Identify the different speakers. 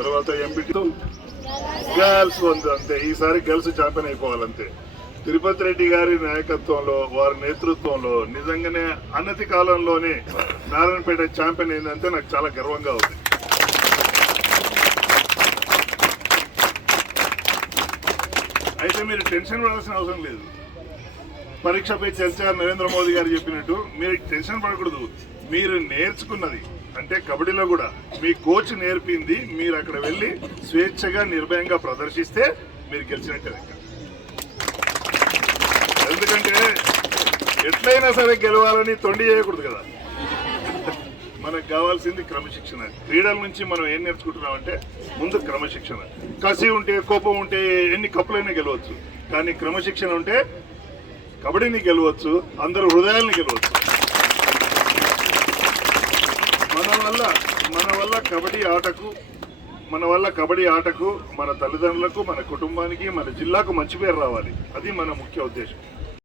Speaker 1: తర్వాత ఎంపీటీతో గర్ల్స్ ఉంది అంతే. ఈసారి గర్ల్స్ ఛాంపియన్ అయిపోవాలంతే. తిరుపతి రెడ్డి గారి నాయకత్వంలో వారి నేతృత్వంలో నిజంగానే అనతి కాలంలోనే నారాయణపేట ఛాంపియన్ అయిందంటే నాకు చాలా గర్వంగా ఉంది. అయితే మీరు టెన్షన్ పడాల్సిన అవసరం లేదు. పరీక్షపై చర్చ నరేంద్ర మోదీ గారు చెప్పినట్టు మీరు టెన్షన్ పడకూడదు. మీరు నేర్చుకున్నది అంటే కబడ్డీలో కూడా మీ కోచ్ నేర్పింది మీరు అక్కడ వెళ్ళి స్వేచ్ఛగా నిర్భయంగా ప్రదర్శిస్తే మీరు గెలిచినట్టే లెక్క. ఎందుకంటే ఎట్లయినా సరే గెలవాలని తొండి చేయకూడదు కదా. మనకు కావాల్సింది క్రమశిక్షణ. క్రీడల నుంచి మనం ఏం నేర్చుకుంటున్నామంటే ముందు క్రమశిక్షణ. కసి ఉంటే కోపం ఉంటే ఎన్ని కప్పులైనా గెలవచ్చు. కానీ క్రమశిక్షణ ఉంటే కబడ్డీని గెలవచ్చు అందరు హృదయాల్ని గెలవచ్చు. మన వల్ల మన వల్ల కబడ్డీ ఆటకు మన వల్ల కబడ్డీ ఆటకు మన తల్లిదండ్రులకు మన కుటుంబానికి మన జిల్లాకు మంచి పేరు రావాలి. అది మన ముఖ్య ఉద్దేశం.